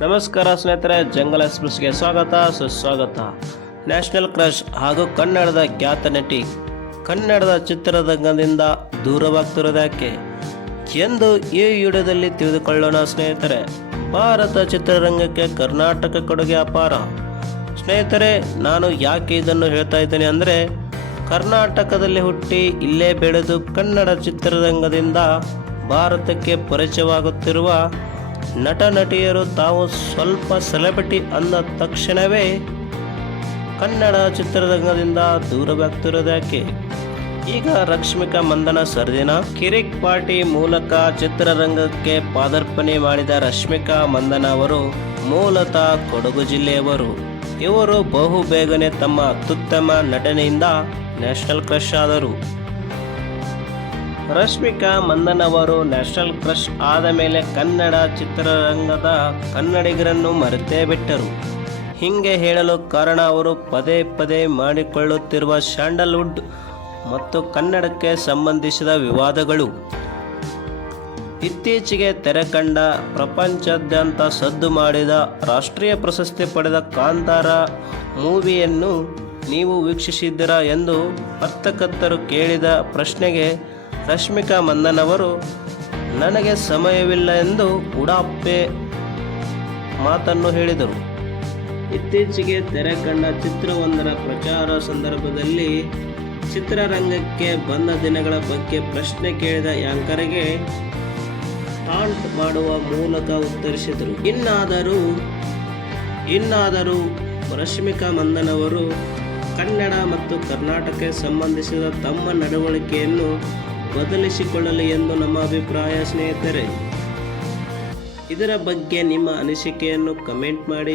ನಮಸ್ಕಾರ ಸ್ನೇಹಿತರೆ, ಜಂಗಲ್ ಎಕ್ಸ್‌ಪ್ರೆಸ್‌ಗೆ ಸ್ವಾಗತ ಸುಸ್ವಾಗತ. ನ್ಯಾಷನಲ್ ಕ್ರಶ್ ಹಾಗೂ ಕನ್ನಡದ ಖ್ಯಾತ ನಟಿ ಕನ್ನಡದ ಚಿತ್ರರಂಗದಿಂದ ದೂರವಾಗ್ತಿರೋದ್ಯಾಕೆ ಎಂದು ಈ ವಿಡಿಯೋದಲ್ಲಿ ತಿಳಿದುಕೊಳ್ಳೋಣ ಸ್ನೇಹಿತರೆ. ಭಾರತ ಚಿತ್ರರಂಗಕ್ಕೆ ಕರ್ನಾಟಕ ಕೊಡುಗೆ ಅಪಾರ. ಸ್ನೇಹಿತರೆ, ನಾನು ಯಾಕೆ ಇದನ್ನು ಹೇಳ್ತಾ ಇದ್ದೀನಿ ಅಂದರೆ, ಕರ್ನಾಟಕದಲ್ಲಿ ಹುಟ್ಟಿ ಇಲ್ಲೇ ಬೆಳೆದು ಕನ್ನಡ ಚಿತ್ರರಂಗದಿಂದ ಭಾರತಕ್ಕೆ ಪರಿಚಯವಾಗುತ್ತಿರುವ ನಟ ನಟಿಯರು ತಾವು ಸ್ವಲ್ಪ ಸೆಲೆಬ್ರಿಟಿ ಅಂದ ತಕ್ಷಣವೇ ಕನ್ನಡ ಚಿತ್ರರಂಗದಿಂದ ದೂರವಾಗ್ತಿರೋದ್ಯಾಕೆ? ಈಗ ರಶ್ಮಿಕಾ ಮಂದಣ್ಣ ಸರ್ದಿನ ಕಿರಿಕ್ ಪಾರ್ಟಿ ಮೂಲಕ ಚಿತ್ರರಂಗಕ್ಕೆ ಪಾದಾರ್ಪಣೆ ಮಾಡಿದ ರಶ್ಮಿಕಾ ಮಂದಣ್ಣ ಅವರು ಮೂಲತಃ ಕೊಡಗು ಜಿಲ್ಲೆಯವರು. ಇವರು ಬಹು ಬೇಗನೆ ತಮ್ಮ ಅತ್ಯುತ್ತಮ ನಟನೆಯಿಂದ ನ್ಯಾಷನಲ್ ಕ್ರಶ್ ಆದರು. ರಶ್ಮಿಕಾ ಮಂದಣ್ಣ ಅವರು ನ್ಯಾಷನಲ್ ಕ್ರಶ್ ಆದ ಮೇಲೆ ಕನ್ನಡ ಚಿತ್ರರಂಗದ ಕನ್ನಡಿಗರನ್ನು ಮರೆತೇ ಬಿಟ್ಟರು. ಹೀಗೆ ಹೇಳಲು ಕಾರಣ ಅವರು ಪದೇ ಪದೇ ಮಾಡಿಕೊಳ್ಳುತ್ತಿರುವ ಸ್ಯಾಂಡಲ್ವುಡ್ ಮತ್ತು ಕನ್ನಡಕ್ಕೆ ಸಂಬಂಧಿಸಿದ ವಿವಾದಗಳು. ಇತ್ತೀಚೆಗೆ ತೆರೆ ಕಂಡ ಪ್ರಪಂಚಾದ್ಯಂತ ಸದ್ದು ಮಾಡಿದ ರಾಷ್ಟ್ರೀಯ ಪ್ರಶಸ್ತಿ ಪಡೆದ ಕಾಂತಾರ ಮೂವಿಯನ್ನು ನೀವು ವೀಕ್ಷಿಸಿದ್ದೀರಾ ಎಂದು ಪತ್ರಕರ್ತರು ಕೇಳಿದ ಪ್ರಶ್ನೆಗೆ ರಶ್ಮಿಕಾ ಮಂದಣ್ಣ ಅವರು ನನಗೆ ಸಮಯವಿಲ್ಲ ಎಂದು ಉಡಾಫೆ ಮಾತನ್ನು ಹೇಳಿದರು. ಇತ್ತೀಚೆಗೆ ತೆರೆ ಕಂಡ ಚಿತ್ರವೊಂದರ ಪ್ರಚಾರ ಸಂದರ್ಭದಲ್ಲಿ ಚಿತ್ರರಂಗಕ್ಕೆ ಬಂದ ದಿನಗಳ ಬಗ್ಗೆ ಪ್ರಶ್ನೆ ಕೇಳಿದ ಆ್ಯಂಕರ್ಗೆ ಟಾಂಟ್ ಮಾಡುವ ಮೂಲಕ ಉತ್ತರಿಸಿದರು. ಇನ್ನಾದರೂ ರಶ್ಮಿಕಾ ಮಂದಣ್ಣ ಅವರು ಕನ್ನಡ ಮತ್ತು ಕರ್ನಾಟಕಕ್ಕೆ ಸಂಬಂಧಿಸಿದ ತಮ್ಮ ನಡವಳಿಕೆಯನ್ನು ಬದಲಿಸಿಕೊಳ್ಳಲಿ ಎಂದು ನಮ್ಮ ಅಭಿಪ್ರಾಯ ಸ್ನೇಹಿತರೆ. ಇದರ ಬಗ್ಗೆ ನಿಮ್ಮ ಅನಿಸಿಕೆಯನ್ನು ಕಮೆಂಟ್ ಮಾಡಿ.